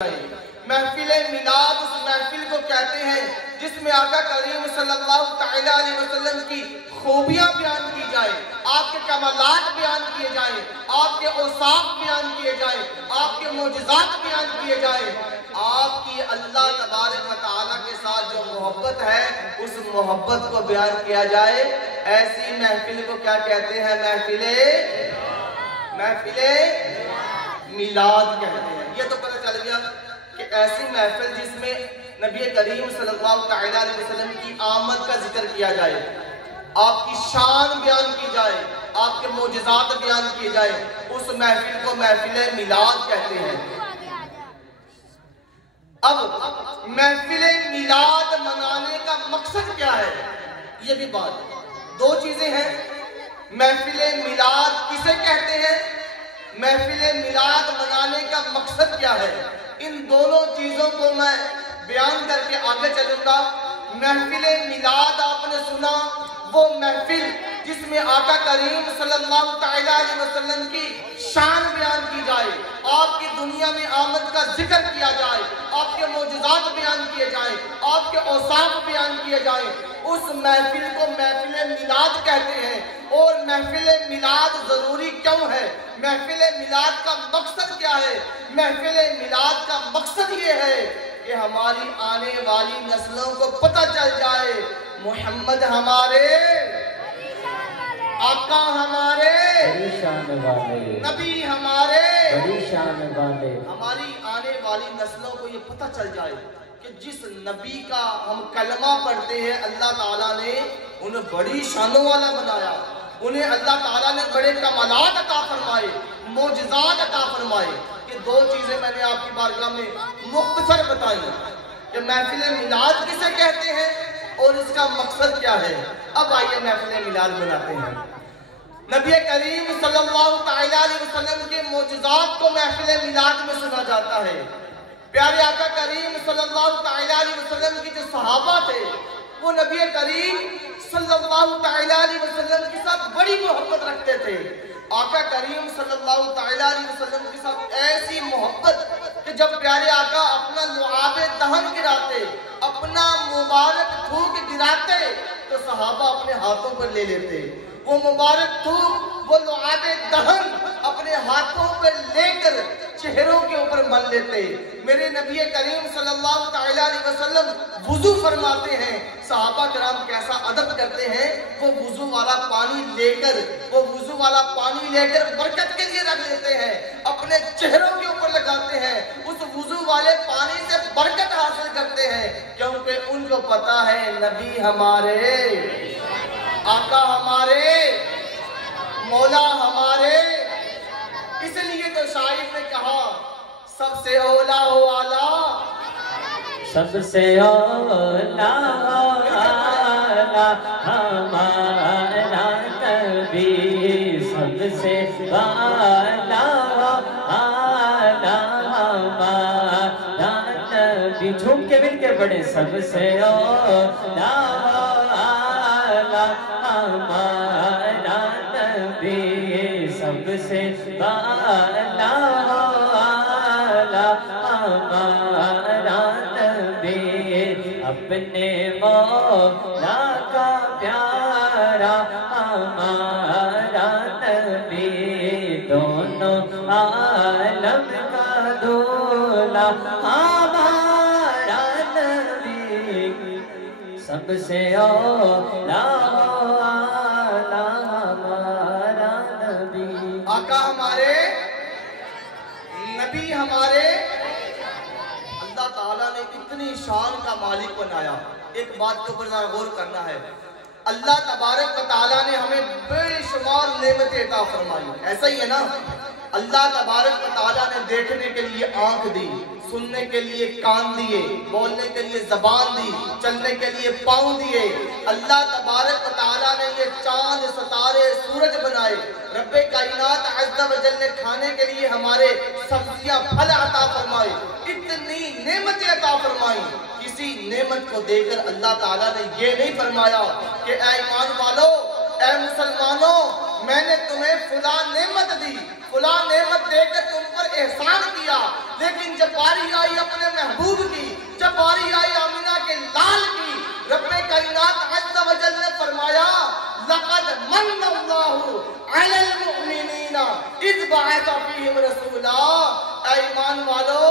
محفل میلاد اس محفل کو کہتے ہیں جس میں آقا کریم صلی اللہ تعالیٰ علیہ وسلم کی خوبیاں بیان کی جائیں، آپ کے کمالات بیان کیے جائیں، آپ کے اوصاف بیان کیے جائیں، آپ کے معجزات بیان کیے جائیں، آپ کی اللہ تبارک و تعالیٰ کے ساتھ جو محبت ہے اس محبت کو بیان کیا جائے۔ ایسی محفل کو کیا کہتے ہیں؟ محفل میلاد کہتے ہیں۔ یہ تو پتہ چل گیا کہ ایسی محفل جس میں نبی کریم صلی اللہ تعالیٰ علیہ وسلم کی آمد کا ذکر کیا جائے، آپ کی شان بیان کی جائے، آپ کے معجزات بیان کیے جائے، اس محفل کو محفل میلاد کہتے ہیں۔ اب محفل میلاد منانے کا مقصد کیا ہے؟ یہ بھی بات، دو چیزیں ہیں۔ محفل میلاد کسے کہتے ہیں؟ محفل میلاد منانے کا مقصد کیا ہے؟ ان دونوں چیزوں کو میں بیان کر کے آگے چلوں گا۔ محفل میلاد آپ نے سنا، وہ محفل جس میں آقا کریم صلی اللہ تعالیٰ علیہ وسلم کی شان بیان کی جائے، آپ کی دنیا میں آمد کا ذکر کیا جائے، آپ کے معجزات بیان کیے جائیں، آپ کے اوصاف بیان کیے جائیں، اس محفل کو محفل میلاد کہتے ہیں۔ اور محفل میلاد ضروری کیوں ہے؟ محفل میلاد کا مقصد کیا ہے؟ محفل میلاد کا مقصد یہ ہے کہ ہماری آنے والی نسلوں کو پتہ چل جائے محمد ہمارے، آقا ہمارے، نبی ہمارے، ہماری آنے والی نسلوں کو یہ پتہ چل جائے کہ جس نبی کا ہم کلمہ پڑھتے ہیں اللہ تعالیٰ نے انہیں بڑی شانوں والا بنایا، انہیں اللہ تعالیٰ نے بڑے کمالات عطا فرمائے، معجزات عطا فرمائے۔ یہ دو چیزیں میں نے آپ کی بارگاہ میں مختصر بتائی کہ محفل میلاد کسے کہتے ہیں اور اس کا مقصد کیا ہے۔ اب آئیے محفل میلاد مناتے ہیں۔ نبی کریم صلی اللہ تعالیٰ علیہ وسلم کے معجزات کو محفل میلاد میں سنا جاتا ہے۔ پیارے آقا کریم صلی اللہ تعالیٰ علیہ وسلم کی جو صحابہ تھے وہ نبی کریم صلی اللہ تعالیٰ علیہ وسلم کے ساتھ بڑی محبت رکھتے تھے۔ آقا کریم صلی اللہ تعالیٰ علیہ وسلم کے ساتھ ایسی محبت کہ جب پیارے آقا اپنا لعاب دہن گراتے، اپنا مبارک تھوک گراتے تو صحابہ اپنے ہاتھوں پر لے لیتے، وہ مبارک تھوک، وہ لعاب دہن اپنے ہاتھوں پر لے کر چہروں کے اوپر مل لیتے۔ میرے نبی کریم صلی اللہ تعالیٰ علیہ وسلم وضو فرماتے ہیں، صحابہ کرام کیسا ادب کرتے ہیں، وہ وضو والا پانی لے کر برکت کے لیے رکھ لیتے ہیں، اپنے چہروں کے اوپر لگاتے ہیں، اس وضو والے پانی سے برکت حاصل کرتے ہیں، کیونکہ ان کو پتا ہے نبی ہمارے، آقا ہمارے، مولا ہمارے۔ اس لیے تو شاعر نے کہا سب سے اولا ہو آلہ، سب سے اولا ہمارا نبی، سب سے اولا ہمارا نبی۔ جھوم کے مل کے پڑھیں، سب سے اولا ہمارا نبی، سب سے اولا ہمارا نبی، اپنے مولا کا پیارا ہمارا نبی، دونوں عالم کا دولا ہمارا نبی، سب سے اولا ہمارا نبی۔ آقا ہمارے، نبی ہمارے، اللہ تعالیٰ نے اتنی شان کا مالک بنایا۔ ایک بات کے اوپر ذرا غور کرنا ہے، اللہ تبارک و تعالیٰ نے ہمیں بے شمار نعمتیں عطا فرمائی، ایسا ہی ہے نا؟ اللہ تبارک و تعالیٰ نے دیکھنے کے لیے آنکھ دی، سننے کے لیے کان دیے، بولنے کے لیے زبان دی، چلنے کے لیے پاؤں دیے۔ اللہ تبارک و تعالیٰ نے یہ چاند، ستارے، سورج بنائے۔ رب کائنات عز و جل نے کھانے کے لیے ہمارے سبزیاں، پھل عطا فرمائے، اتنی نعمتیں عطا فرمائی۔ کسی نعمت کو دے کر اللہ تعالیٰ نے یہ نہیں فرمایا کہ اے ایمان والو، اے مسلمانوں، میں نے تمہیں فلاں نعمت دی، فلاں نعمت دے کر تم پر احسان کیا، لیکن جب باری آئی اپنے محبوب کی، جب باری آئی آمینہ کے لال کی، رب کائنات عز و جل نے فرمایا لَقَدْ مَنَّ اللَّهُ عَلَى الْمُؤْمِنِينَ إِذْ بَعَثَ فِيهِمْ رَسُولًا۔ اے ایمان والو،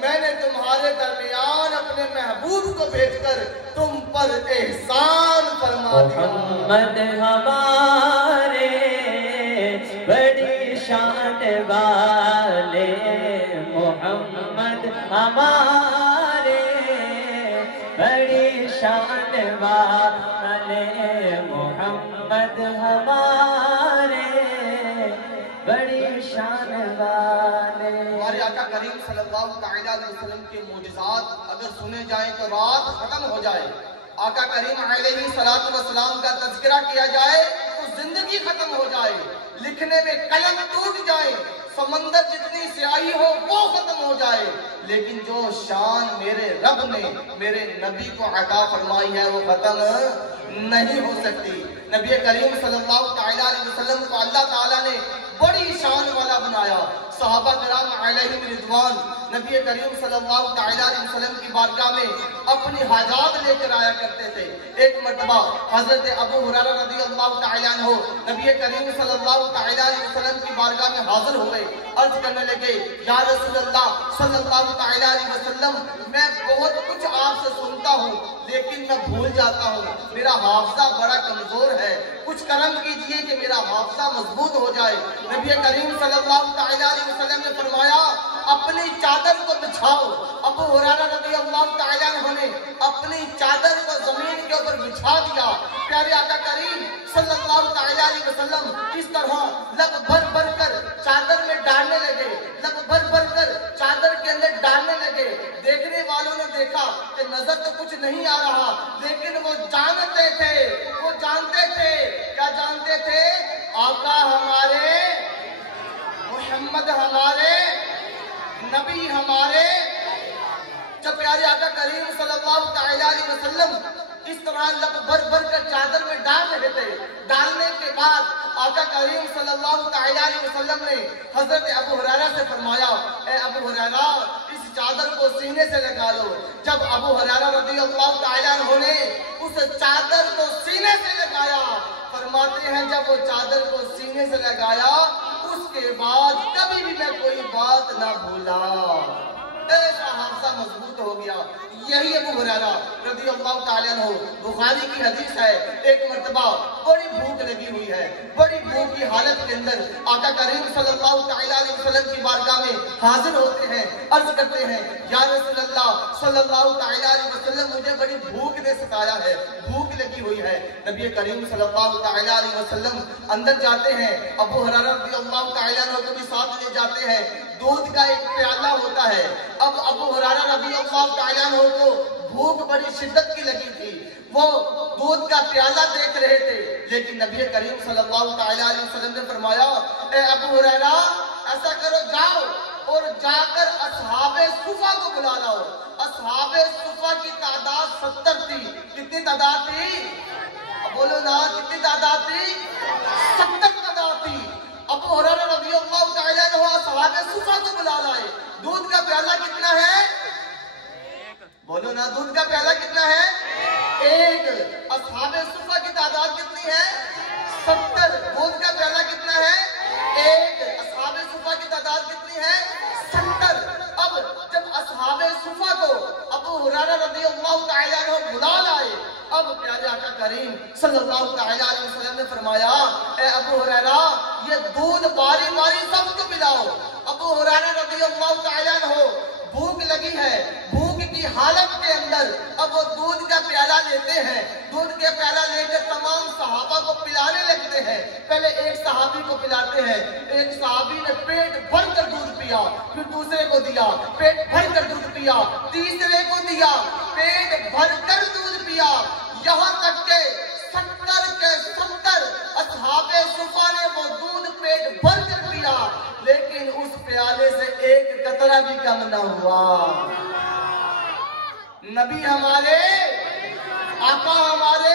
میں نے تمہارے درمیان اپنے محبوب کو بھیج کر تم پر احسان فرما دیا۔ محمد ہمارے بڑی شان والے، محمد ہمارے بڑی شان والے، محمد ہمارے بڑی شان والے۔ ہمارے آقا کریم صلی اللہ تعالیٰ علیہ وسلم کے معجزات اگر سنے جائیں تو رات ختم ہو جائے، آقا کریم علیہ السلام کا تذکرہ کیا جائے تو زندگی ختم ہو جائے، لکھنے میں قلم ٹوٹ جائے، سمندر جتنی سیاہی ہو وہ ختم ہو جائے، لیکن جو شان میرے رب نے میرے نبی کو عطا فرمائی ہے وہ ختم نہیں ہو سکتی۔ نبی کریم صلی اللہ تعالیٰ علیہ وسلم کو اللہ تعالیٰ نے بڑی شان والا بنایا۔ صحابہ کرام علیہم رضوان نبی کریم صلی اللہ تعالیٰ علیہ وسلم کی بارگاہ میں اپنی حاجات لے کر آیا کرتے تھے۔ ایک مرتبہ حضرت ابو ہریرہ رضی اللہ تعالیٰ عنہ نبی کریم صلی اللہ تعالیٰ علیہ وسلم کی بارگاہ میں حاضر ہو گئے، عرض کرنے لگے یا رسول اللہ صلی اللہ تعالیٰ علیہ وسلم، میں بہت کچھ آپ سے سنتا ہوں لیکن میں بھول جاتا ہوں، میرا حافظہ بڑا کمزور ہے، کچھ کرم کیجئے کہ میرا حافظہ مضبوط ہو جائے۔ نبی کریم صلی اللہ تعالیٰ علیہ وسلم نے فرمایا اپنی چادر کو بچھاؤ۔ ابو ہریرہ رضی اللہ تعالیٰ عنہ نے اپنی چادر کو زمین کے اوپر بچھا دیا۔ پیارے آقا کریم صلی اللہ تعالیٰ علیہ وسلم اس طرح لب بھر بھر کر چادر میں ڈالنے لگے، لب بھر بھر کر چادر کے اندر ڈالنے لگے۔ دیکھنے والوں نے دیکھا کہ نظر تو کچھ نہیں آ رہا، لیکن وہ جانتے تھے، وہ جانتے تھے، کیا جانتے تھے؟ آقا ہمارے، محمد ہمارے، نبی ہمارے۔ جب پیارے آقا کریم صلی اللہ تعالیٰ علیہ وسلم اس طرح لب بھر بھر کر چادر میں ڈال رہے تھے، ڈالنے کے بعد آقا کریم صلی اللہ تعالیٰ علیہ وسلم نے حضرت ابو ہریرہ سے فرمایا اے ابو ہریرہ اس چادر کو سینے سے لگا لو۔ جب ابو ہریرہ رضی اللہ تعالیٰ عنہ نے اس چادر کو سینے سے لگایا، فرماتے ہیں جب وہ چادر کو سینے سے لگایا اس کے بعد کبھی بھی میں کوئی بات نہ بھولا، ایسا حافظہ مضبوط ہو گیا۔ یہی ابو ہریرہ رضی اللہ تعالیٰ عنہ، بخاری کی حدیث ہے، ایک مرتبہ بڑی بھوک لگی ہوئی ہے، بڑی بھوک کی حالت کے اندر آقا کریم صلی اللہ تعالیٰ علیہ وسلم کی بارگاہ میں حاضر ہوتے ہیں، عرض کرتے ہیں یا رسول اللہ صلی اللہ تعالیٰ علیہ وسلم مجھے بڑی بھوک نے ستایا ہے، بھوک لگی ہوئی ہے۔ نبی کریم صلی اللہ تعالیٰ علیہ وسلم اندر جاتے ہیں، ابو ہریرہ رضی اللہ تعالیٰ عنہ کو بھی ساتھ لے جاتے ہیں، دودھ کا ایک پیالہ ہوتا ہے۔ اب ابو ہریرہ رضی اللہ تعالیٰ عنہ کو بھوک بڑی شدت کی لگی تھی، وہ دودھ کا پیالہ دیکھ رہے تھے، لیکن نبی کریم صلی اللہ تعالیٰ علیہ وسلم نے فرمایا اے ابو ہریرہ ایسا کرو جاؤ اور جا کر اصحاب صفہ کو بلا لاؤ۔ اصحاب صفہ کی تعداد 70 تھی، کتنی تعداد تھی؟ بولو نا کتنی تعداد تھی؟ 70 تعداد تھی۔ ابو ہریرہ رضی اللہ تعالیٰ عنہ اصحاب صفہ کو بلا لائے۔ دودھ کا پیالہ کتنا ہے؟ بولو نا دودھ کا پیالہ کتنا ہے؟ ایک۔ اصحاب صفہ کی تعداد کتنی ہے؟ 70۔ دودھ کا پیالہ کتنا ہے؟ ایک۔ اصحاب صفہ کی تعداد کتنی ہے؟ 70۔ اب جب اصحاب صفہ کو ابو ہریرہ رضی اللہ تعالیٰ عنہ بلا لائے، اب پیارے آقا کریم صلی اللہ تعالیٰ علیہ وسلم نے فرمایا اے ابو ہریرہ یہ دودھ باری باری سب کو پلاؤ۔ ابو ہریرہ رضی اللہ تعالیٰ عنہ بھوک لگی ہے، بھوک کی حالت کے اندر اب وہ دودھ کا پیالہ لیتے ہیں، دودھ کا پیالہ لے کر تمام صحابہ کو پلانے لگتے ہیں۔ پہلے ایک صحابی کو پلاتے ہیں، ایک صحابی نے پیٹ بھر کر دودھ پیا، پھر دوسرے کو دیا، پیٹ بھر کر دودھ پیا، تیسرے کو دیا، پیٹ بھر کر دودھ پیا، یہاں تک کہ 70 کے 70 اصحاب صفہ نے وہ دودھ پیٹ بھر کر پیا، لیکن اس پیالے سے ایک قطرہ بھی کم نہ ہوا۔ نبی ہمارے، آقا ہمارے۔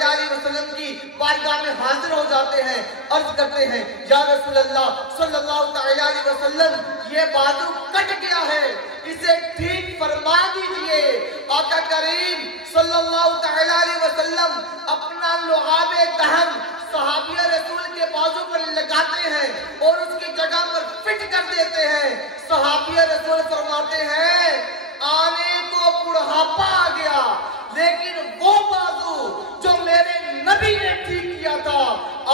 تعالی علیہ وسلم کی بارگاہ میں حاضر ہو جاتے ہیں، عرض کرتے ہیں یا رسول اللہ صلی اللہ تعالی علیہ وسلم یہ بازو کٹ گیا ہے، اسے ٹھیک فرما دیجئے۔ آقا کریم صلی اللہ تعالی علیہ وسلم اپنا لعاب دہن صحابی رسول کے بازو پر لگاتے ہیں اور اس کی جگہ پر فٹ کر دیتے ہیں۔ صحابی رسول فرماتے ہیں آنے کو بڑھاپا آ گیا لیکن وہ بازو جو میرے نبی نے ٹھیک کیا تھا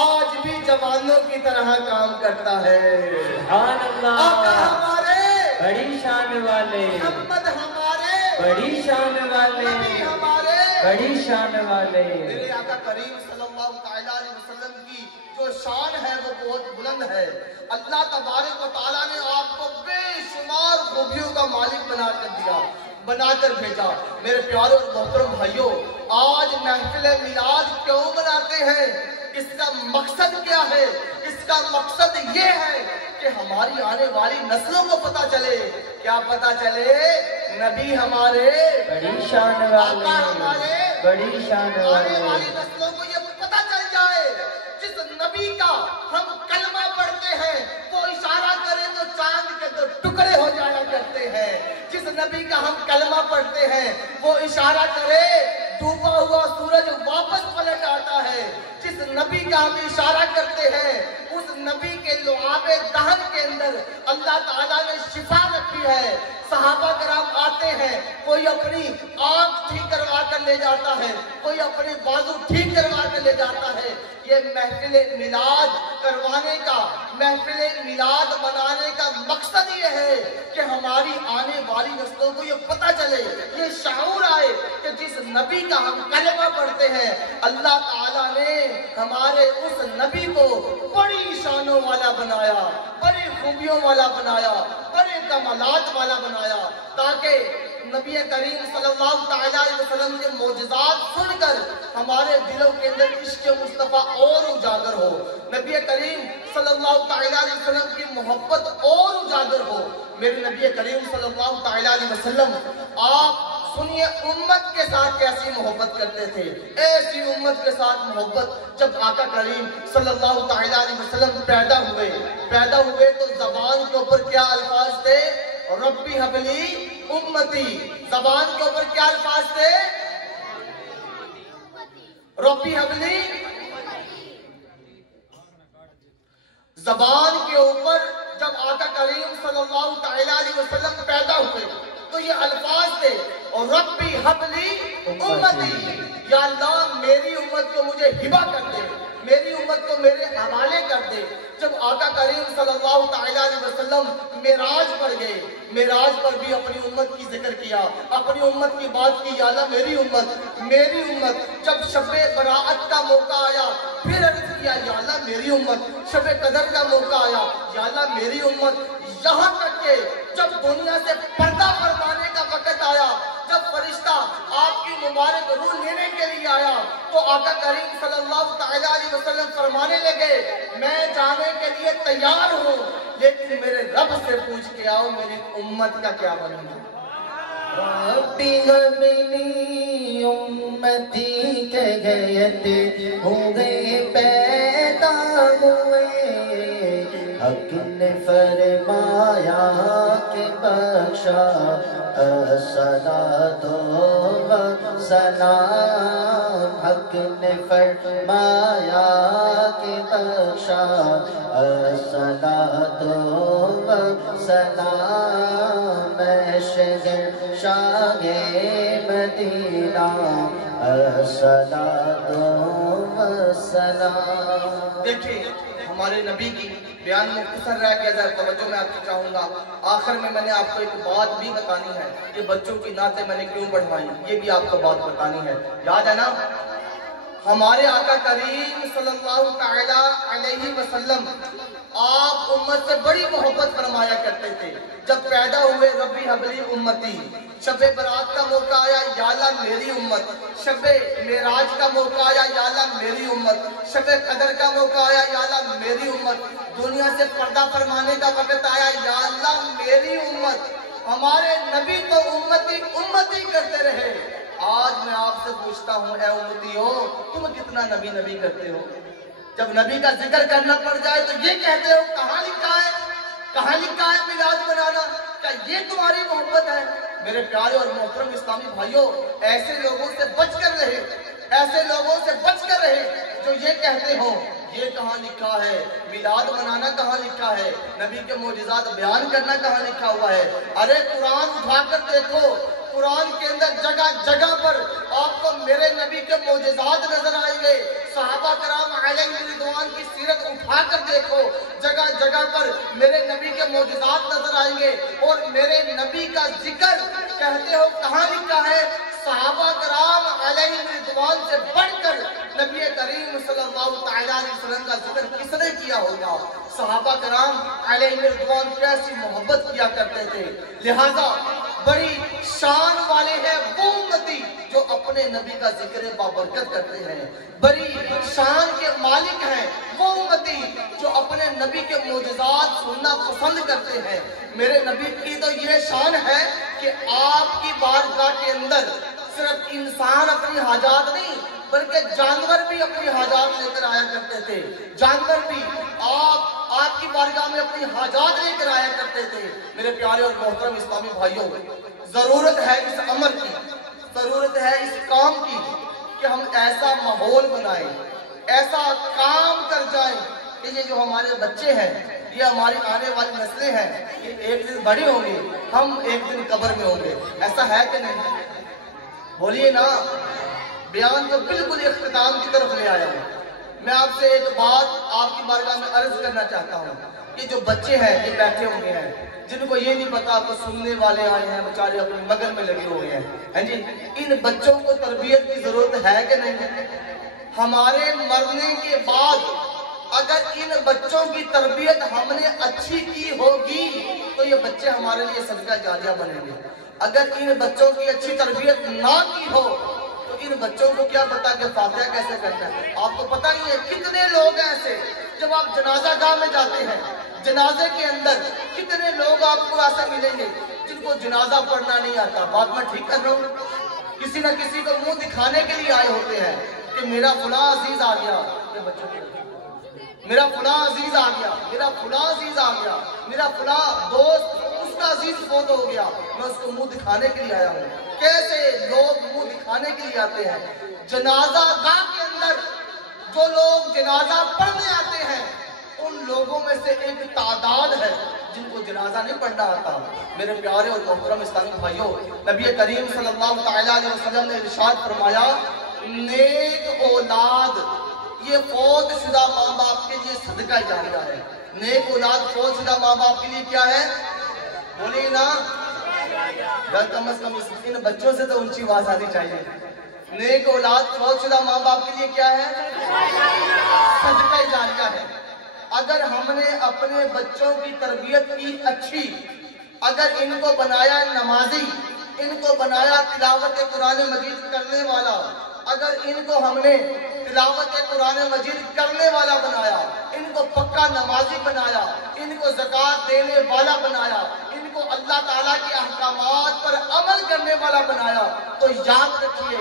آج بھی جوانوں کی طرح کام کرتا ہے۔ سبحان اللہ، آقا ہمارے بڑی شان والے، محمد ہمارے بڑی شان والے، نبی ہمارے بڑی شان والے۔ میرے آقا کریم صلی اللہ تعالی علیہ وسلم کی جو شان ہے وہ بہت بلند ہے۔ اللہ تبارک و تعالیٰ نے آپ کو بے شمار خوبیوں کا مالک بنا کر دیا، بنا کر بھیجا۔ میرے پیارے اور محترم بھائیوں، آج محفل میلاد کیوں مناتے ہیں؟ اس کا مقصد کیا ہے؟ اس کا مقصد یہ ہے کہ ہماری آنے والی نسلوں کو پتہ چلے۔ کیا پتہ چلے؟ نبی ہمارے بڑی شان والے، آقا ہمارے بڑی شان آنے والے۔ والی نسلوں کو یہ پتہ چل جائے جس نبی کا ہم کلمہ پڑھتے ہیں وہ اشارہ کرے تو چاند کے دو ٹکڑے ہو جایا کرتے ہیں۔ جس نبی کا ہم کلمہ پڑھتے ہیں وہ اشارہ کرے ڈوبا ہوا سورج واپس پلٹ آتا ہے۔ جس نبی کا ہم اشارہ کرتے ہیں اس نبی کے لعاب دہن کے اندر اللہ تعالیٰ نے شفا رکھی ہے۔ صحابہ کرام آتے ہیں، کوئی اپنی آنکھ ٹھیک کروا کر لے جاتا ہے، کوئی اپنی بازو ٹھیک کروا کر لے جاتا ہے۔ یہ محفل میلاد کروانے کا، محفل میلاد منانے کا مقصد یہ ہے کہ ہماری آنے والی نسلوں کو یہ پتہ چلے، یہ شعور آئے کہ جس نبی کا ہم کلمہ پڑھتے ہیں اللہ تعالیٰ نے ہمارے اس نبی کو بڑی شانوں والا بنایا، بڑی خوبیوں والا بنایا، بڑے کمالات والا بنایا، تاکہ نبی کریم صلی اللہ تعالی علیہ وسلم کے معجزات سن کر ہمارے دلوں کے اندر عشق مصطفیٰ اور اجاگر ہو، نبی کریم صلی اللہ تعالی علیہ وسلم کی محبت اور اجاگر ہو۔ میرے نبی کریم صلی اللہ تعالی علیہ وسلم آپ سنیے امت کے ساتھ کیسی محبت کرتے تھے، ایسی امت کے ساتھ محبت۔ جب آقا کریم صلی اللہ تعالی علیہ وسلم پیدا ہوئے تو زبان کے اوپر کیا الفاظ تھے؟ ربی حبلی امتی۔ زبان کے اوپر کیا الفاظ تھے؟ ربی حبلی۔ زبان کے اوپر جب آقا کریم صلی اللہ تعالی علیہ وسلم پیدا ہوئے تو یہ الفاظ تھے اور ربی حبلی امتی، یا اللہ میری امت کو مجھے ہبہ کر دے، میری امت کو میرے حوالے کر دے۔ جب آقا کریم صلی اللہ تعالی علیہ وسلم معراج پر گئے، معراج پر بھی اپنی امت کی ذکر کیا، اپنی امت کی بات کی، یا اللہ میری امت، میری امت۔ جب شب براعت کا موقع آیا پھر عرض کیا یا اللہ میری امت۔ شب قدر کا موقع آیا، یا اللہ میری امت۔ یہاں تک کہ جب دنیا سے پردہ فرمانے کا وقت آیا، جب فرشتہ آپ کی مبارک روح لینے کے لیے آیا تو آقا کریم صلی اللہ تعالی علیہ وسلم فرمانے لگے میں جانے کے لیے تیار ہوں لیکن میرے رب سے پوچھ کے آؤ میری امت کا کیا بننا۔ ربی حبلی امتی کے گیت ہوئے پیدا ہوئے، حق نے فرمایا کہ بخشا الصلاۃ و سلام، حق نے فرمایا کہ بخشا الصلاۃ و سلام، شگر شاہ مدینہ الصلاۃ و سلام۔ دیکھیں ہمارے نبی کی بیان مختصر رہ گیا، ذرا توجہ میں آپ کی چاہوں گا۔ آخر میں نے آپ کو ایک بات بھی بتانی ہے، یہ بچوں کی نعتیں میں نے کیوں پڑھوائی یہ بھی آپ کو بات بتانی ہے۔ یاد ہے نا ہمارے آقا کریم صلی اللہ تعالی علیہ وسلم آپ امت سے بڑی محبت فرمایا کرتے تھے۔ جب پیدا ہوئے ربی حبلی امتی، شب برات کا موقع آیا یا اللہ میری امت، شب معراج کا موقع آیا یا اللہ میری امت، شب قدر کا موقع آیا یا اللہ میری امت، دنیا سے پردہ فرمانے کا وقت آیا یا اللہ میری امت۔ ہمارے نبی تو امتی امتی کرتے رہے، آج میں آپ سے پوچھتا ہوں اے امتیو، تم کتنا نبی نبی کرتے ہو؟ جب نبی کا ذکر کرنا پڑ جائے تو یہ کہتے ہو کہاں لکھا ہے میلاد منانا؟ کیا یہ تمہاری محبت ہے؟ میرے پیارے اور محترم اسلامی بھائیوں، ایسے لوگوں سے بچ کر رہے جو یہ کہتے ہو یہ کہاں لکھا ہے، میلاد منانا کہاں لکھا ہے، نبی کے معجزات بیان کرنا کہاں لکھا ہوا ہے؟ ارے قرآن اٹھا کر دیکھو، قرآن کے اندر جگہ جگہ پر آپ کو میرے نبی کے معجزات نظر آئیں گے۔ صحابہ کرام علیہم رضوان کی سیرت اٹھا کر دیکھو، جگہ جگہ پر میرے نبی کے معجزات نظر آئیں گے۔ اور میرے نبی کا ذکر کہتے ہو کہاں لکھا ہے؟ صحابہ کرام علیہم رضوان سے بڑھ کر نبی کریم صلی اللہ علیہ وسلم کا ذکر کس نے کیا ہوگا؟ صحابہ کرام علیہم رضوان کیسی محبت کیا کرتے تھے۔ لہذا بڑی شان والے ہیں وہ امتی جو اپنے نبی کا ذکر بابرکت کرتے ہیں، بڑی شان کے مالک ہیں وہ امتی جو اپنے نبی کے معجزات سننا پسند کرتے ہیں۔ میرے نبی کی تو یہ شان ہے کہ آپ کی بارگاہ کے اندر صرف انسان اپنی حاجات نہیں بلکہ جانور بھی اپنی حاجات لے کر آیا کرتے تھے، جانور بھی آپ کی بارگاہ میں اپنی حاجات لے کر آیا کرتے تھے۔ میرے پیارے اور محترم اسلامی بھائیوں، ضرورت ہے اس امر کی، ضرورت ہے اس کام کی کہ ہم ایسا ماحول بنائیں، ایسا کام کر جائیں کہ یہ جو ہمارے بچے ہیں، یہ ہماری آنے والی نسلیں ہیں، یہ ایک دن بڑی ہوں گی، ہم ایک دن قبر میں ہوں گے۔ ایسا ہے کہ نہیں؟ بولیے نا۔ بیان کو بالکل اختتام کی طرف لے آیا ہوں۔ میں آپ سے ایک بات آپ کی بارگاہ میں عرض کرنا چاہتا ہوں کہ جو بچے ہیں یہ بیٹھے ہوئے ہیں، جن کو یہ نہیں پتا تو سننے والے آئے ہیں بیچارے اپنے مگن میں لگے ہوئے ہیں جی، ان بچوں کو تربیت کی ضرورت ہے کہ نہیں؟ ہمارے مرنے کے بعد اگر ان بچوں کی تربیت ہم نے اچھی کی ہوگی تو یہ بچے ہمارے لیے صدقہ جاریہ بنیں گے۔ اگر ان بچوں کی اچھی تربیت نہ کی ہو تو ان بچوں کو کیا پتا کہ فاتحہ کیسے کرنا ہے؟ آپ کو پتہ نہیں ہے کتنے لوگ ہیں ایسے، جب آپ جنازہ گاہ میں جاتے ہیں، جنازے کے اندر کتنے لوگ آپ کو ایسا ملیں گے جن کو جنازہ پڑھنا نہیں آتا۔ بات میں ٹھیک کر رہا ہوں؟ کسی نہ کسی کو منہ دکھانے کے لیے آئے ہوتے ہیں کہ میرا فلاں عزیز آ گیا، میرا فلاں عزیز آ گیا، میرا فلاں عزیز آ گیا، میرا فلاں دوست اس کا عزیز فوت ہو گیا، میں اس کو منہ دکھانے کے لیے آیا ہوں۔ کیسے لوگ منہ دکھانے کے لیے آتے ہیں؟ جنازہ گاہ کے اندر جو لوگ جنازہ پڑھنے آتے ہیں ان لوگوں میں سے ایک تعداد ہے جن کو جنازہ نہیں پڑھنا آتا۔ میرے پیارے اور محترم اسلامی بھائیوں، نبی کریم صلی اللہ علیہ وسلم نے ارشاد فرمایا، نیک اولاد یہ فوت شدہ ماں باپ کے لیے صدقہ جاریہ ہے۔ نیک اولاد فوت شدہ ماں باپ کے لیے کیا ہے؟ بولیے نا۔ کم از کم ان بچوں سے تو اونچی آواز آنی چاہیے۔ نیک اولاد فوت شدہ ماں باپ کے لیے کیا ہے؟ صدقہ جاریہ ہے۔ اگر ہم نے اپنے بچوں کی تربیت کی اچھی، اگر ان کو بنایا نمازی، ان کو بنایا تلاوت قرآن مجید کرنے والا، اگر ان کو ہم نے تلاوت قرآن مجید کرنے والا بنایا، ان کو پکا نمازی بنایا، ان کو زکوٰۃ دینے والا بنایا، ان کو اللہ تعالیٰ کے احکامات پر عمل کرنے والا بنایا، تو یاد رکھیے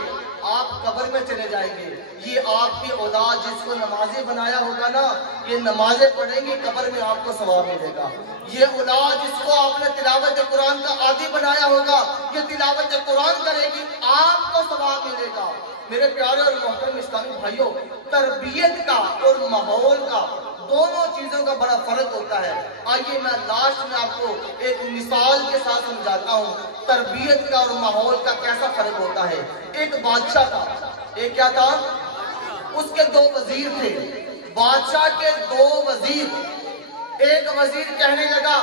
آپ قبر میں چلے جائیں گے۔ یہ آپ کی اولاد جس کو نمازی بنایا ہوگا نا، یہ نمازیں پڑھیں گی، قبر میں آپ کو ثواب ملے گا۔ یہ اولاد جس کو آپ نے تلاوت قرآن کا عادی بنایا ہوگا، یہ تلاوت قرآن کرے گی، آپ کو ثواب ملے گا۔ میرے پیارے اور محترم اسلامی بھائیوں، تربیت کا اور ماحول کا دونوں چیزوں کا بڑا فرق ہوتا ہے۔ آئیے میں لاسٹ میں آپ کو ایک مثال کے ساتھ سمجھاتا ہوں تربیت کا اور ماحول کا کیسا فرق ہوتا ہے۔ ایک بادشاہ تھا، ایک کیا تھا؟ اس کے دو وزیر تھے۔ بادشاہ کے دو وزیر، ایک وزیر کہنے لگا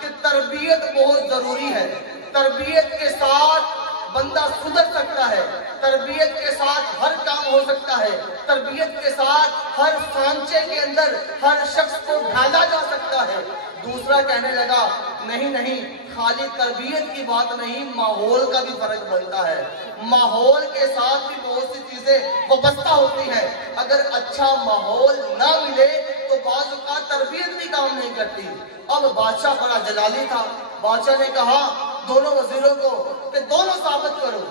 کہ تربیت بہت ضروری ہے، تربیت کے ساتھ بندہ سدھر سکتا ہے، تربیت کے ساتھ ہر کام ہو سکتا ہے، تربیت کے ساتھ ہر سانچے کے اندر ہر شخص کو ڈھالا جا سکتا ہے۔ دوسرا کہنے لگا نہیں، خالی تربیت کی بات نہیں، ماحول کا بھی فرق بنتا ہے، ماحول کے ساتھ بھی بہت سی چیزیں وابستہ ہوتی ہیں۔ اگر اچھا ماحول نہ ملے تو بعض اوقات تربیت بھی کام نہیں کرتی۔ اب بادشاہ بڑا جلالی تھا، بادشاہ نے کہا دونوں وزیروں کو کہ دونوں ثابت کرو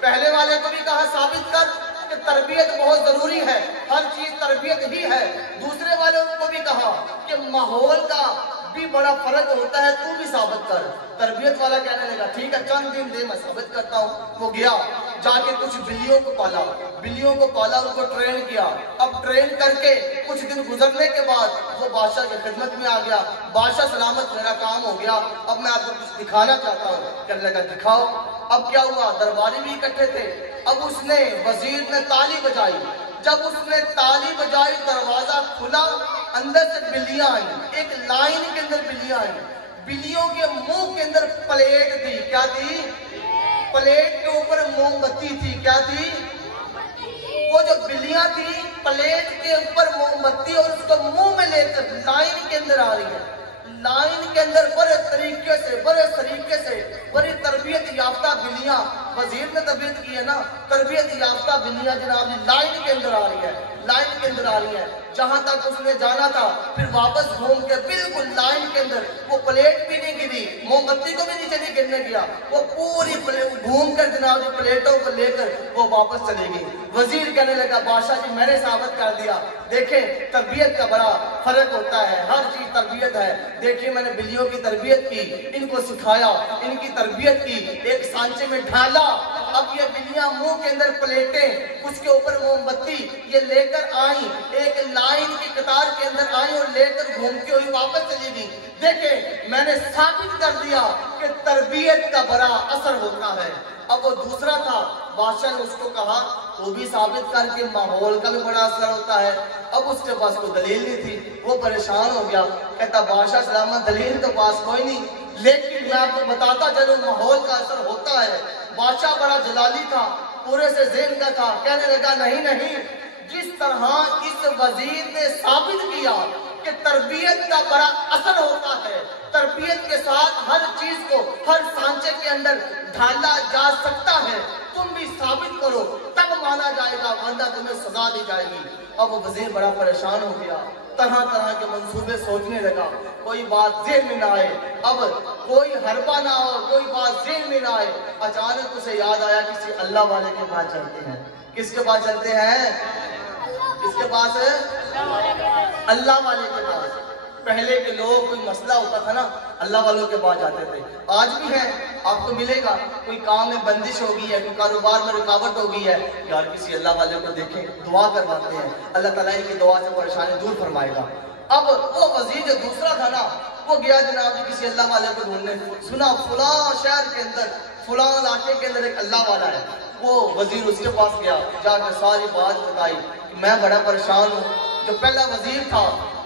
پہلے والے کو بھی کہا ثابت کر کہ تربیت بہت ضروری ہے، ہر چیز تربیت ہی ہے۔ دوسرے والے کو بھی کہا کہ ماحول کا بھی بڑا فرق ہوتا ہے، تو بھی ثابت کر۔ تربیت والا کہنے لگا ٹھیک ہے چند دن دے میں ثابت کرتا ہوں۔ وہ گیا جا کے کچھ بلیوں کو پالا، ان کو ٹرین کیا۔ اب ٹرین کر کے کچھ دن گزرنے کے بعد وہ بادشاہ کی خدمت میں آ گیا۔ بادشاہ سلامت میرا کام ہو گیا، اب میں آپ کو کچھ دکھانا چاہتا ہوں۔ کہنے لگا دکھاؤ۔ اب کیا ہوا، درباری بھی اکٹھے تھے۔ اب اس نے وزیر نے تالی بجائی، جب اس نے تالی بجائی دروازہ کھلا، اندر سے بلیاں آئیں، ایک لائن کے اندر بلیاں آئیں۔ بلیوں کے منہ کے اندر پلیٹ تھی، کیا تھی؟ پلیٹ کے اوپر موم بتی تھی، کیا تھی؟ وہ جو بلیاں تھی پلیٹ کے اوپر موم بتی اور اس کو منہ میں لے کر لائن کے اندر آ رہی ہے۔ لائن کے اندر بڑے طریقے سے بڑی تربیت یافتہ بلیاں، وزیر نے تربیت کی ہے نا، تربیت یافتہ بلیاں جناب لائن کے اندر آ رہی ہے، جہاں تک اس نے جانا تھا۔ پھر واپس گھوم کے بالکل لائن کے اندر، وہ پلیٹ بھی نہیں گری، موم بتی کو بھی نیچے نہیں گرنے دیا، وہ پوری گھوم کر جناب پلیٹوں کو لے کر وہ واپس چلے گئی۔ وزیر کہنے لگا بادشاہ جی میں نے ثابت کر دیا، دیکھیں تربیت کا بڑا فرق ہوتا ہے، ہر چیز تربیت ہے۔ دیکھیں میں نے بلیوں کی تربیت کی، ان کو سکھایا، ان کی تربیت کی، ایک سانچے میں ڈھالا۔ اب یہ بلیاں منہ کے اندر پلیٹیں، اس کے اوپر موم بتی یہ لے کر آئیں، ایک لائن کی قطار کے اندر آئیں اور لے کر گھومتی ہوئی واپس چلی گئی۔ دیکھیں میں نے ثابت کر دیا کہ تربیت کا بڑا اثر ہوتا ہے۔ اب وہ دوسرا تھا، بادشاہ نے اس کو کہا تو بھی ثابت کر کے ماحول کا بھی بڑا اثر ہوتا ہے۔ اب اس کے پاس کوئی دلیل نہیں تھی، وہ پریشان ہو گیا، کہتا بادشاہ سلامت دلیل تو پاس کوئی نہیں، لیکن میں آپ کو بتاتا چلوں ماحول کا اثر ہوتا ہے۔ بادشاہ بڑا جلالی تھا، پورے سے ذہن کا تھا، کہنے لگا نہیں، جس طرح اس وزیر نے ثابت کیا کہ تربیت کا بڑا اثر ہوتا ہے، تربیت کے ساتھ ہر چیز کو ہر سانچے کے اندر ڈھالا جا سکتا ہے، تم بھی ثابت کرو تب مانا جائے گا ورنہ تمہیں سزا دی جائے گی۔ اب وہ وزیر بڑا پریشان ہو گیا، طرح کے منصوبے سوچنے لگا، کوئی بات ذہن میں نہ آئے، اب کوئی حربہ نہ ہو، کوئی بات ذہن میں نہ آئے۔ اچانک اسے یاد آیا کسی اللہ والے کے پاس چلتے ہیں۔ کس کے پاس چلتے ہیں؟ کس کے پاس ہے؟ اللہ والے کے پاس۔ پہلے کے لوگ کوئی مسئلہ ہوتا تھا نا اللہ والوں کے پاس جاتے تھے، آج بھی ہے، آپ کو ملے گا، کوئی کام میں بندش ہو گئی ہے، کوئی کاروبار میں رکاوٹ ہو گئی ہے، یار کسی اللہ والے کو دیکھیں، دعا کرواتے ہیں، اللہ تعالیٰ ان کی دعا سے پریشانی دور فرمائے گا۔ اب وہ وزیر جو دوسرا تھا نا، وہ گیا جناب کسی اللہ والے کو ڈھونڈنے، سنا فلاں شہر کے اندر فلاں علاقے کے اندر ایک اللہ والا ہے۔ وہ وزیر اس کے پاس گیا، جا کے ساری بات بتائی کہ میں بڑا پریشان ہوں۔ جو پہلا وزیر تھا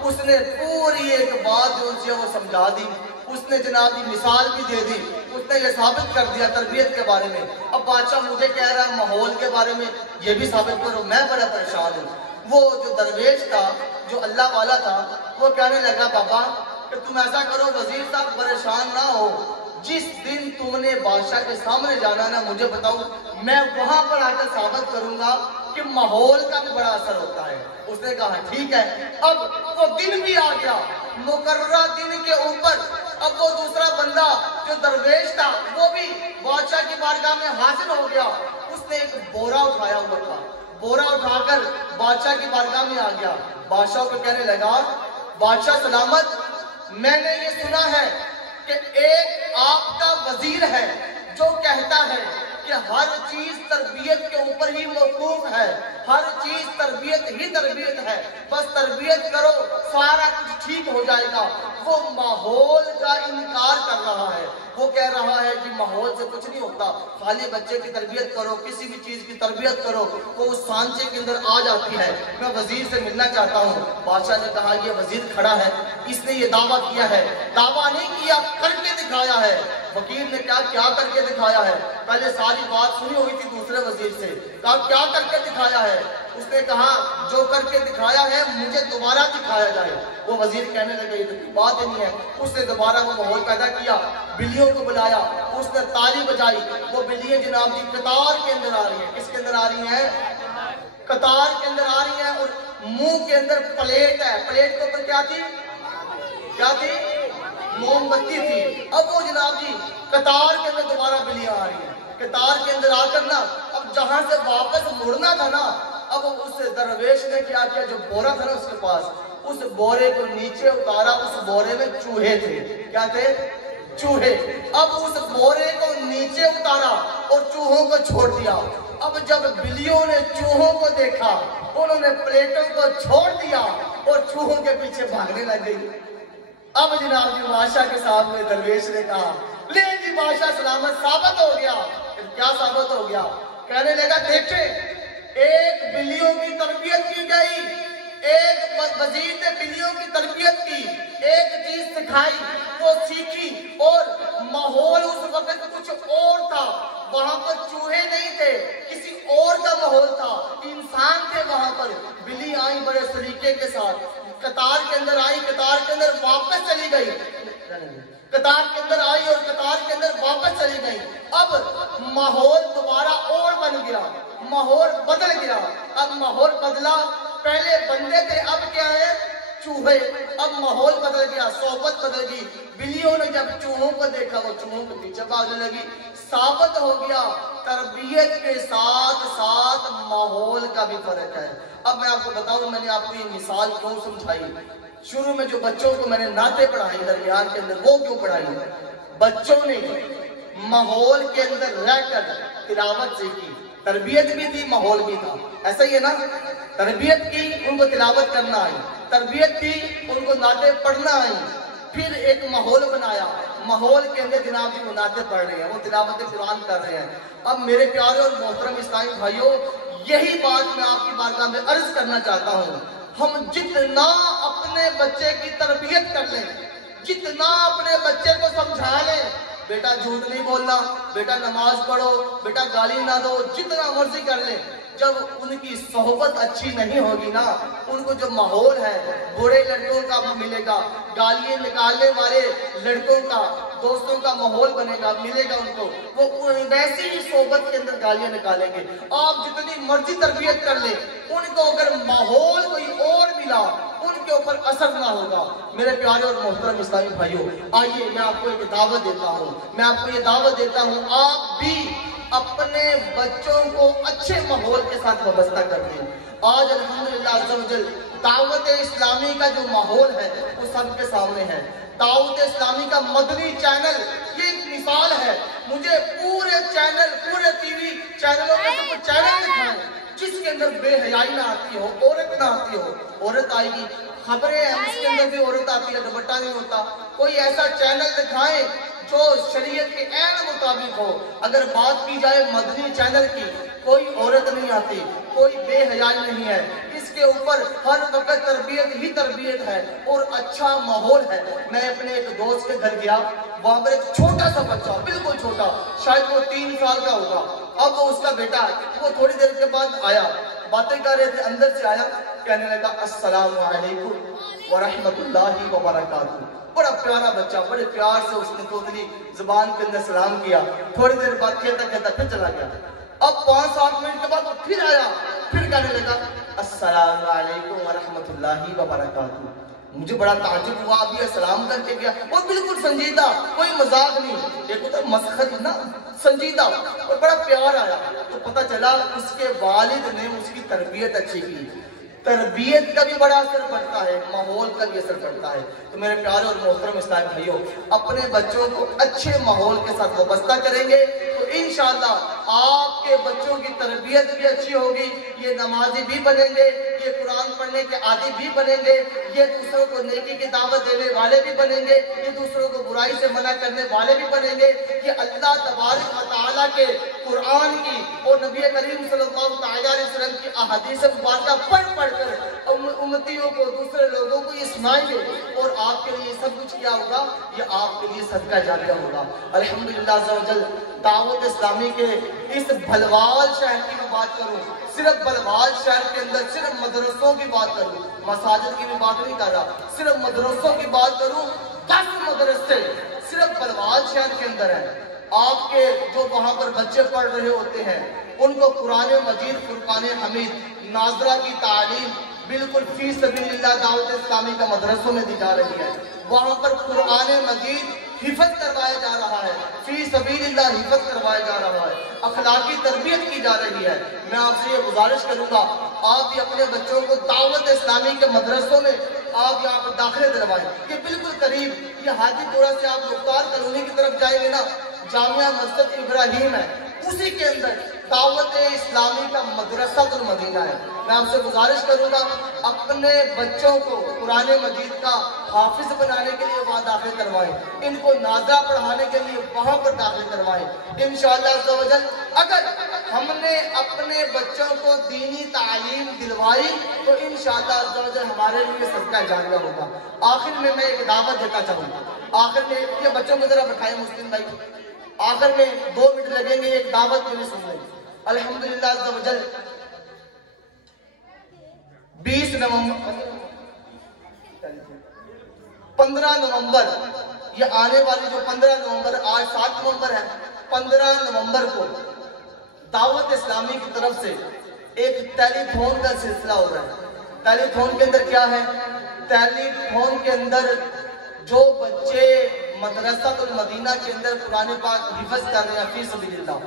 اس نے پوری ایک بات جو اسے وہ سمجھا دی، اس نے جناب مثال بھی دے دی، اس نے یہ ثابت کر دیا تربیت کے بارے میں۔ اب بادشاہ مجھے کہہ رہا ہے ماحول کے بارے میں یہ بھی ثابت کرو، میں بڑا پریشان ہوں۔ وہ جو درویش تھا، جو اللہ والا تھا، وہ کہنے لگا بابا کہ تم ایسا کرو وزیر صاحب پریشان نہ ہو، جس دن تم نے بادشاہ کے سامنے جانا نا مجھے بتاؤ، میں وہاں پر آ کر ثابت کروں گا کہ ماحول کا بھی بڑا اثر ہوتا ہے۔ اس نے کہا ٹھیک ہے۔ اب وہ دن بھی آ گیا، مقررہ دن کے اوپر اب وہ دوسرا بندہ جو درویش تھا وہ بھی بادشاہ کی بارگاہ میں حاضر ہو گیا۔ اس نے ایک بورا اٹھایا ہوا تھا، بورا اٹھا کر بادشاہ کی بارگاہ میں آ گیا۔ بادشاہ کو کہنے لگا بادشاہ سلامت، میں نے یہ سنا ہے کہ ایک آپ کا وزیر ہے جو کہتا ہے کہ ہر چیز تربیت کے اوپر ہی موقوف ہے، ہر چیز تربیت ہی تربیت ہے، بس تربیت کرو سارا کچھ ٹھیک ہو جائے گا۔ وہ ماحول کا انکار کر رہا ہے، وہ کہہ رہا ہے کہ ماحول سے کچھ نہیں ہوتا، خالی بچے کی تربیت کرو، کسی بھی چیز کی تربیت کرو وہ اس سانچے کے اندر آ جاتی ہے۔ میں وزیر سے ملنا چاہتا ہوں۔ بادشاہ نے کہا یہ وزیر کھڑا ہے، اس نے یہ دعویٰ کیا ہے، دعویٰ نہیں کیا کر کے دکھایا ہے۔ وکیل نے کیا کر کے دکھایا ہے؟ پہلے ساری بات سنی ہوئی تھی دوسرے وزیر سے، کہا کیا کر کے دکھایا ہے؟ اس نے کہا جو کر کے دکھایا ہے مجھے دوبارہ دکھایا جائے۔ وہ وزیر کہنے لگا یہ تو بات ہی نہیں ہے۔ اس نے دوبارہ وہ ماحول پیدا کیا، بلیوں کو بلایا، اس نے تالی بجائی، وہ بلیاں جناب جی قطار کے اندر آ رہی ہیں۔ کس کے اندر آ رہی ہیں؟ قطار کے اندر آ رہی ہیں، اور منہ کے اندر پلیٹ ہے، پلیٹ کے اوپر کیا تھی؟ کیا تھی؟ موم بتی تھی۔ اب وہ جناب جی قطار کے اندر دوبارہ بلیاں آ رہی ہیں۔ قطار کے اندر آ کر نا اب جہاں سے واپس مڑنا تھا نا، اب اس درویش نے کیا کیا، جو بورا تھا نا اس کے پاس، اس بورے کو نیچے اتارا، اس بورے میں چوہے تھے، کیا تھے؟ چوہے۔ اب اس بورے کو نیچے اتارا اور چوہوں کو چھوڑ دیا۔ اب جب بلیوں نے چوہوں کو دیکھا، انہوں نے پلیٹوں کو چھوڑ دیا اور چوہوں کے پیچھے بھاگنے لگ گئی۔ اب جناب جی بادشاہ کے سامنے درویش نے کہا، لے جی بادشاہ سلامت، ثابت ہو گیا۔ کیا ثابت ہو گیا؟ کہنے لگا دیکھیں، ایک بلیوں کی تربیت کی گئی، ایک وزیر نے بلیوں کی تربیت کی، ایک چیز سکھائی، وہ سیکھی، اور ماحول اس وقت کچھ اور تھا، وہاں پر چوہے نہیں تھے، کسی اور کا ماحول تھا، انسان تھے وہاں پر۔ بلی آئی بڑے سلیقے کے ساتھ، قطار کے اندر آئی، قطار کے اندر واپس چلی گئی، قطار کے اندر آئی اور قطار کے اندر واپس چلی گئی۔ اب ماحول دوبارہ اور بن گیا، ماحول بدل گیا۔ اب ماحول بدلا، پہلے بندے تھے، اب کیا ہے؟ چوہے۔ اب ماحول بدل گیا، صحبت بدل گئی۔ بلیوں نے جب چوہوں کو دیکھا، وہ چوہوں کے پیچھے بھاگنے لگی۔ ثابت ہو گیا تربیت کے ساتھ ساتھ ماحول کا بھی فرق ہے۔ اب میں آپ کو بتاؤں، میں نے آپ کو یہ مثال کیوں سمجھائی؟ شروع میں جو بچوں کو میں نے نعتیں پڑھائی درمیان کے اندر، وہ کیوں پڑھائی؟ بچوں نے ماحول کے اندر رہ کر تلاوت سیکھی، تربیت بھی تھی، ماحول بھی تھا، ایسا ہی ہے نا؟ تربیت کی، ان کو تلاوت کرنا آئی، تربیت کی، ان کو نعتیں پڑھنا آئی، پھر ایک ماحول بنایا، ماحول کے اندر جناب جی وہ نعتیں پڑھ رہے ہیں، وہ تلاوت قرآن کر رہے ہیں۔ اب میرے پیارے اور محترم اسلامی بھائیوں، یہی بات میں آپ کی بارگاہ میں عرض کرنا چاہتا ہوں، ہم جتنا اپنے بچے کی تربیت کر لیں، جتنا اپنے بچے کو سمجھا لیں، بیٹا جھوٹ نہیں بولنا، بیٹا نماز پڑھو، بیٹا گالی نہ دو، جتنا مرضی کر لیں، جب ان کی صحبت اچھی نہیں ہوگی نا، ان کو جو ماحول ہے برے لڑکوں کا ملے گا، گالیاں نکالنے والے لڑکوں کا، دوستوں کا ماحول بنے گا، ملے گا ان کو، وہ ویسی ہی صحبت کے اندر گالیاں نکالیں گے۔ آپ جتنی مرضی تربیت کر لیں، ان کو اگر ماحول کوئی اور ملا، ان کے اوپر اثر نہ ہوگا۔ میرے پیارے اور محترم اسلامی بھائیوں، آئیے میں آپ کو ایک دعوت دیتا ہوں، میں آپ کو یہ دعوت دیتا ہوں، آپ بھی اپنے بچوں کو اچھے ماحول کے ساتھ وابستہ کر دیں۔ آج الحمدللہ عز و جل دعوت اسلامی کا جو ماحول ہے وہ سب کے سامنے ہے۔ دعوت اسلامی کا مدنی چینل یہ ایک مثال ہے۔ مجھے پورے چینل، پورے ٹی وی چینلوں میں سے کوئی چینل دکھائیں جس کے اندر بے حیائی نہ آتی ہو، عورت نہ آتی ہو۔ عورت آئے گی، خبریں ہیں اس کے اندر بھی عورت آتی ہے، دوپٹہ نہیں ہوتا۔ کوئی ایسا چینل دکھائیں جو شریعت کے عین مطابق ہو۔ اگر بات کی جائے مدنی چینل کی، کوئی عورت نہیں آتی، کوئی بے حیائی نہیں ہے، اس کے اوپر ہر وقت تربیت ہی تربیت ہے اور اچھا ماحول ہے۔ میں اپنے ایک دوست کے گھر گیا، وہاں پر ایک چھوٹا سا بچہ، بالکل چھوٹا، شاید وہ 3 سال کا ہوگا، اب وہ اس کا بیٹا ہے، وہ تھوڑی دیر کے بعد آیا، باتیں کر رہے تھے، اندر سے آیا، کہنے لگا السلام علیکم ورحمت اللہ وبرکاتہ۔ بڑا پیارا بچہ، بڑے پیار سے اس نے توتلی زبان کے اندر سلام کیا، تھوڑی دیر بعد کہتا کہتا پھر چلا گیا۔ اب 5-7 منٹ کے بعد وہ پھر آیا، پھر کہنے لگا السلام علیکم ورحمت اللہ وبرکاتہ۔ مجھے بڑا تعجب ہوا، ابھی سلام کر کے گیا، اور بالکل سنجیدہ، کوئی مذاق نہیں، ایک ہوتا مسخر نا، سنجیدہ، اور بڑا پیار آیا۔ تو پتہ چلا اس کے والد نے اس کی تربیت اچھی کی۔ تربیت کا بھی بڑا اثر پڑتا ہے، ماحول کا بھی اثر پڑتا ہے۔ تو میرے پیارے اور محترم اسلامی بھائیوں، اپنے بچوں کو اچھے ماحول کے ساتھ وابستہ کریں گے تو انشاءاللہ آپ کے بچوں کی تربیت بھی اچھی ہوگی، یہ نمازی بھی بنیں گے، یہ قرآن پڑھنے کے عادی بھی بنیں گے، یہ دوسروں کو نیکی کی دعوت دینے والے بھی بنیں گے، یہ دوسروں کو برائی سے منع کرنے والے بھی بنیں گے، یہ اللہ تبارک و تعالیٰ کے قرآن کی اور نبی کریم صلی اللہ علیہ وسلم کی احادیث مبارکہ پڑھ کر امتیوں کو، دوسرے لوگوں کو یہ سنائیں گے، اور آپ کے لیے سب کچھ کیا ہوگا؟ یہ آپ کے لیے صدقہ جاریہ ہوگا۔ الحمدللہ عز و جل دعوت اسلامی کے اس بھلوال شہر کی میں بات کروں، صرف بھلوال شہر کے اندر صرف مدرسوں کی بات کروں، مساجد کی بھی بات نہیں کر رہا، صرف مدرسوں کی بات کروں، 10 مدرسے صرف بھلوال شہر کے اندر ہیں۔ آپ کے جو وہاں پر بچے پڑھ رہے ہوتے ہیں، ان کو قرآن مجید، فرقان حمید، ناظرہ کی تعلیم بالکل فی سبیل اللہ دعوت اسلامی کا مدرسوں میں دی جا رہی ہے۔ وہاں پر قرآن مجید، حفظ کروایا جا رہا ہے، فی سبیل اللہ حفظ کروایا جا رہا ہے، اخلاقی تربیت کی جا رہی ہے۔ میں آپ سے یہ گزارش کروں گا آپ بھی اپنے بچوں کو دعوت اسلامی کے مدرسوں میں آپ یہاں پر داخلے دلوائیں۔ یہ بالکل قریب یہ حاجی پورہ سے آپ مختار کالونی کی طرف جائیں گے نا، جامعہ مسجد ابراہیم ہے، اسی کے اندر دعوت اسلامی کا مدرسہ المدینہ ہے۔ میں آپ سے گزارش کروں گا اپنے بچوں کو قرآن مجید کا حافظ بنانے کے لیے وہاں داخل کروائیں، ان کو نازہ پڑھانے کے لیے وہاں پر داخل کروائیں۔ انشاءاللہ عز و جل اگر ہم نے اپنے بچوں کو دینی تعلیم دلوائی تو انشاءاللہ عز و جل ہمارے لیے صدقہ جاریہ ہوگا۔ آخر میں ایک دعوت دیتا چاہوں گا، آخر میں یہ بچوں کو ذرا بٹھائیں مسلم بھائی، آخر میں 2 منٹ لگیں گے ایک دعوت کے لیے سن لیں۔ الحمدللہ عز و جل 20 نومبر 15 نومبر یہ آنے والی جو 15 نومبر آج 7 نومبر ہے، 15 نومبر کو دعوت اسلامی کی طرف سے ایک ٹیلی فون کا سلسلہ ہو رہا ہے۔ ٹیلی فون کے اندر کیا ہے؟ ٹیلی فون کے اندر جو بچے مدرسہ المدینہ کے اندر قرآن پاک حفظ کر رہے ہیں فی سبیل اللہ،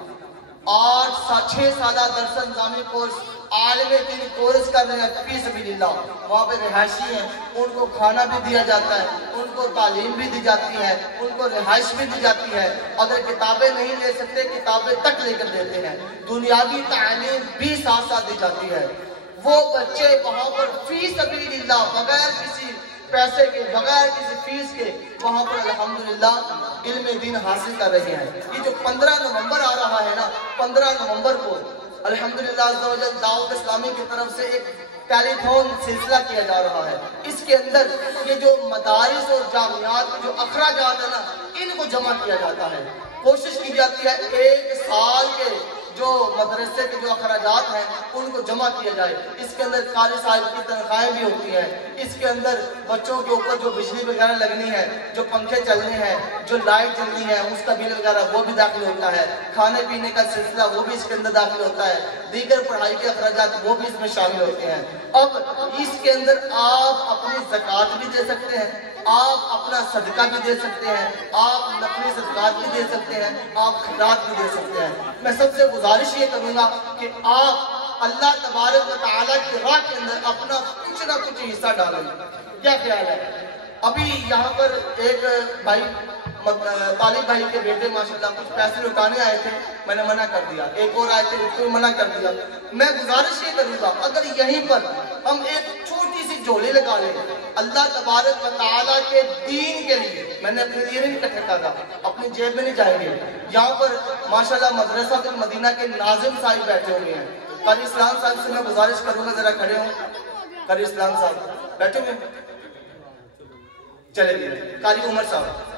6 سالہ درس نظامی کورس عالم دین کورس کر رہے ہیں فی سبیل اللہ، وہاں پہ رہائشی ہیں، ان کو کھانا بھی دیا جاتا ہے، ان کو تعلیم بھی دی جاتی ہے، ان کو رہائش بھی دی جاتی ہے، اگر کتابیں نہیں لے سکتے کتابیں تک لے کر دیتے ہیں، دنیاوی تعلیم بھی ساتھ ساتھ دی جاتی ہے۔ وہ بچے وہاں پر فی سبیل اللہ بغیر کسی پیسے کے بغیر کسی فیس کے وہاں پر الحمدللہ علم دین حاصل کر رہے ہیں۔ یہ جو 15 نومبر آ رہا ہے نا، 15 نومبر کو الحمدللہ عز و جل دعوت اسلامی کی طرف سے ایک ٹیلی فون سلسلہ کیا جا رہا ہے۔ اس کے اندر یہ جو مدارس اور جامعات کے جو اخراجات ہیں نا، ان کو جمع کیا جاتا ہے۔ کوشش کی جاتی ہے 1 سال کے جو مدرسے کے جو اخراجات ہیں ان کو جمع کیا جائے۔ اس کے اندر قاری صاحب کی تنخواہیں بھی ہوتی ہیں، اس کے اندر بچوں کے اوپر جو بجلی وغیرہ لگنی ہے، جو پنکھے چلنے ہیں، جو لائٹ چلنی ہے، اس کا بل وغیرہ وہ بھی داخل ہوتا ہے، کھانے پینے کا سلسلہ وہ بھی اس کے اندر داخل ہوتا ہے، دیگر پڑھائی کے اخراجات وہ بھی اس میں شامل ہوتے ہیں۔ اب اس کے اندر آپ اپنی زکوٰۃ بھی دے سکتے ہیں، آپ اپنا صدقہ بھی دے سکتے ہیں، آپ نقلی صدقات بھی دے سکتے ہیں، آپ خیرات بھی دے سکتے ہیں۔ میں سب سے گزارش یہ کروں گا کہ آپ اللہ تبارک و تعالیٰ کی راہ کے اندر اپنا کچھ نہ کچھ حصہ ڈالیں۔ کیا خیال ہے؟ ابھی یہاں پر ایک بھائی طالب بھائی کے بیٹے ماشاءاللہ کچھ پیسے لٹانے آئے تھے، میں نے منع کر دیا، ایک اور آئے تھے اس کو منع کر دیا۔ میں گزارش یہ کروں گا اگر یہیں پر ہم ایک چھوٹی سی جھولی لگا لیں اللہ تبارک و تعالیٰ کے دین کے لیے، میں نے اپنے لیے نہیں اکٹھا کرا، اپنی جیب میں نہیں جائیں گے۔ یہاں پر ماشاءاللہ مدرسہ المدینہ کے ناظم صاحب بیٹھے ہوئے ہیں، قاری اسلام صاحب سے میں گزارش کروں گا ذرا کھڑے ہوں۔ قاری اسلام صاحب بیٹھے ہوئے، چلے گئے۔ قاری عمر صاحب،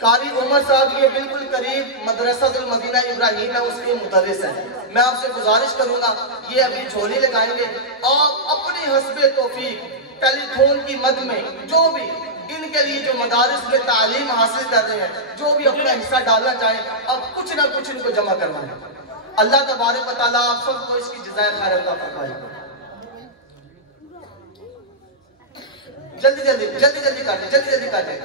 قاری عمر صاحب یہ بالکل قریب مدرسہ المدینہ ابراہیم ہے، اس کے مدرس ہیں۔ میں آپ سے گزارش کروں گا یہ ابھی جھولی لگائیں گے، آپ اپنی حسب توفیق ٹیلی فون کی مد میں جو بھی ان کے لیے جو مدارس میں تعلیم حاصل کر رہے ہیں جو بھی اپنا حصہ ڈالنا چاہیں اب کچھ نہ کچھ ان کو جمع کروائیں۔ اللہ تبارک و تعالیٰ آپ سب کو اس کی جزائے خیر عطا فرمائے۔ جلدی جلدی جلدی جلدی کاٹیں، جلدی جلدی کاٹیں۔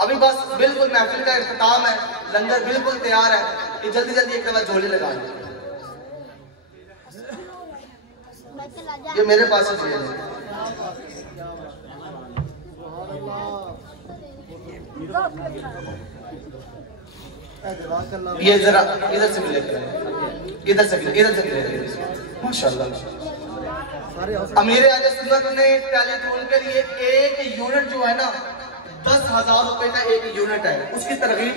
ابھی بس بالکل محفل کا اختتام ہے، لنگر بالکل تیار ہے کہ جلدی جلدی ایک دفعہ جھولے لگا لیں۔ یہ میرے پاس ہے جھولے، یہ ذرا ادھر سے ملے، ادھر سے ملے، ادھر سے ملے۔ ماشاءاللہ امیر اہل سنت نے ٹیلی فون کے لیے ایک یونٹ جو ہے نا 10,000 روپے کا ایک یونٹ ہے، اس کی ترغیب